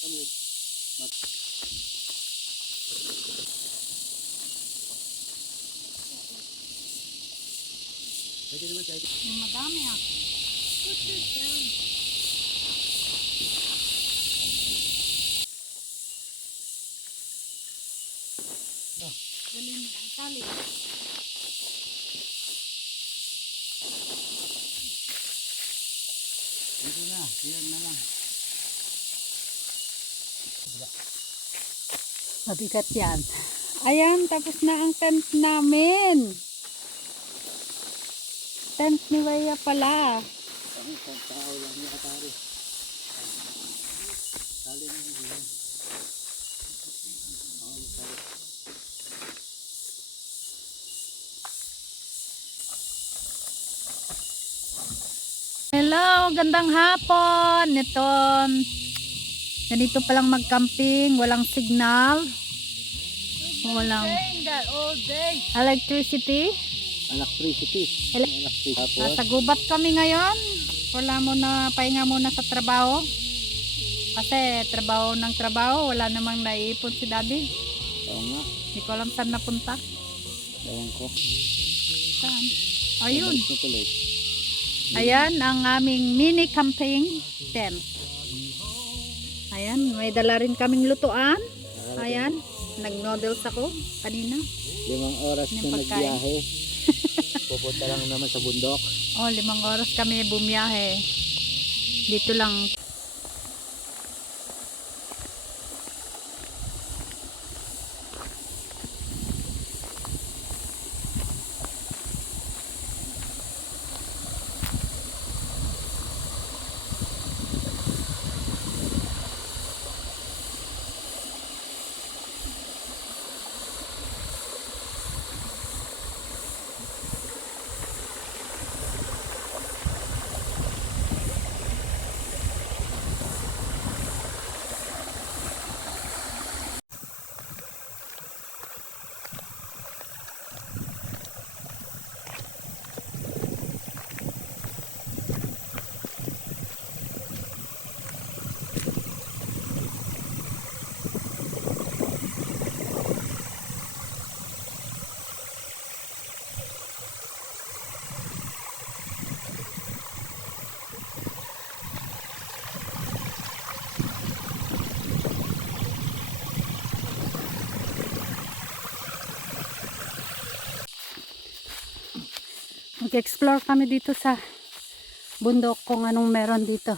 kami. Pwede naman tayo. Madami ako. Put this down. Galing ang tali. Dito na, yan na lang. Mabigat yan. Ayan, tapos na ang tent namin. Tent ni Waya pala. Kami, tao lang yung atari. Tali na yung yan. Hello, gandang hapon. Ganito palang mag-camping, walang signal. Walang electricity. Nasa gubat kami ngayon. Wala muna, pahinga muna sa trabaho. Kasi trabaho ng trabaho, wala namang naiipon si Daddy. Oo nga. Hindi ko alam saan napunta. Ewan ko. Saan? Ayun. Balik na tuloy. Ayan ang aming mini camping tent. Ayan, may dala rin kaming lutuan. Ayan, nag-noodles ako kanina. 5 oras Yung na pagkain. nagbiyahe. Pupunta lang naman sa bundok. Oh, 5 oras kami bumiyahe. Dito lang. Mag-explore kami dito sa bundok kung anong meron dito.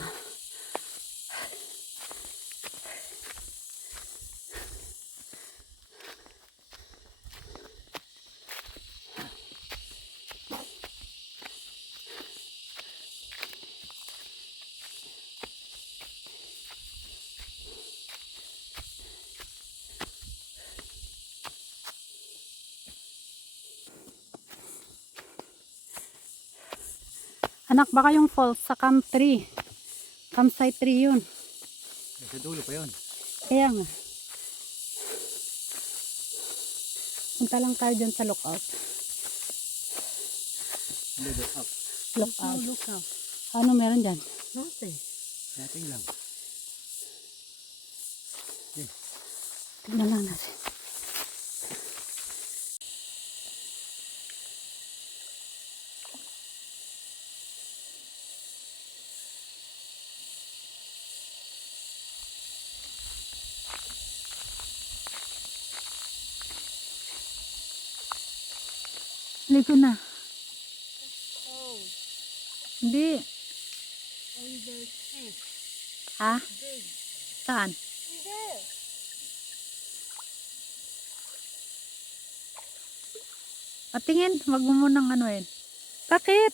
Anak, baka yung falls sa Camp 3. Campsite 3 yun. Sa dulo pa yun. Kaya nga. Punta lang tayo dyan sa lookout. Look up. Lookout. Lookout. Ano meron dyan? Nothing. Dating lang. Tignan lang natin. Ligo na. Oh, Hindi. and the fish. Ha? Big. Saan? There. Patingin. Wag mo munang ano yun. Bakit?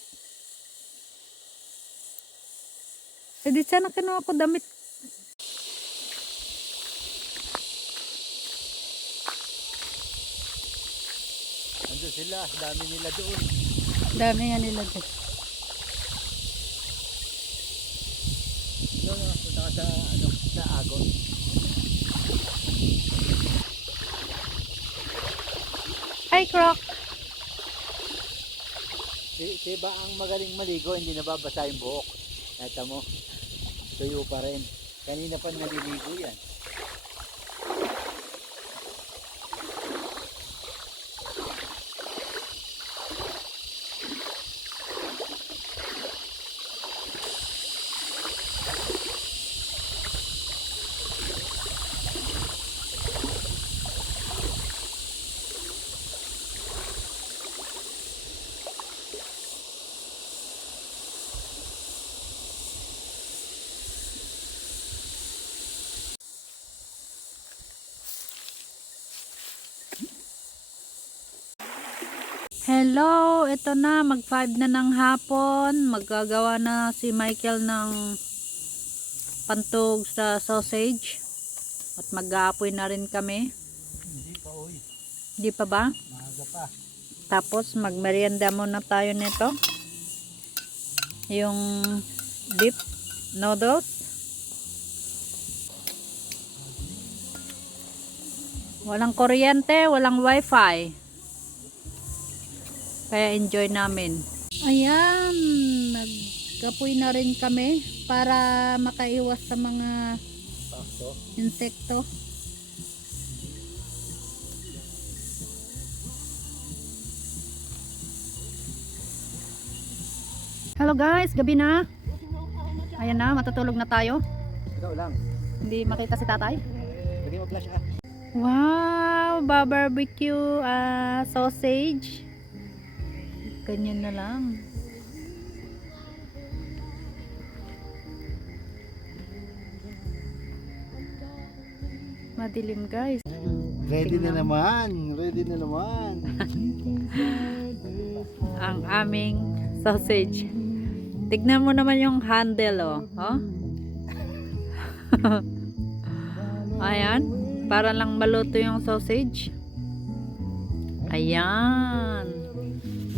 Eh di sana kinuha ko damit. Andun sila. Dami nila doon. Dami nga nila dyan. Doon, punta ka sa, sa Agon. Hi, Croc. Si ba ang magaling maligo, hindi nababasa yung buhok. Eto mo, tuyo pa rin. Kanina pa naliligo yan. Hello, ito na, mag 5 na ng hapon. Maggagawa na si Michael ng pantog sa sausage. At mag-aapoy na rin kami. Hindi pa, oy. Di pa ba? Maaga pa. Tapos magmerienda muna tayo nito. Yung beef noodles. Walang kuryente, walang wifi. Kaya enjoy namin. Ayan, nagkapoy na rin kami para makaiwas sa mga Pasto. insekto. Hello guys, gabi na. Ayan na, matutulog na tayo. Ikaw lang. Hindi makita si tatay. Pwede mo flash ah. Wow, barbecue sausage. Ganyan na lang. Madilim guys. Ready na Tingnan. naman. Ready na naman. Ang aming sausage. Tignan mo naman yung handle oh. Oh? Ayan. Para lang maluto yung sausage. Ayan.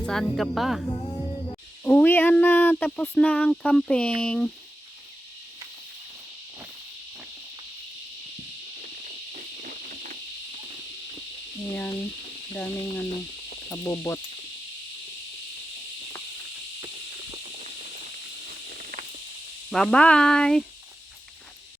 Saan ka pa? Uwian na. Tapos na ang camping. Ayan. Daming kabobot. Bye-bye!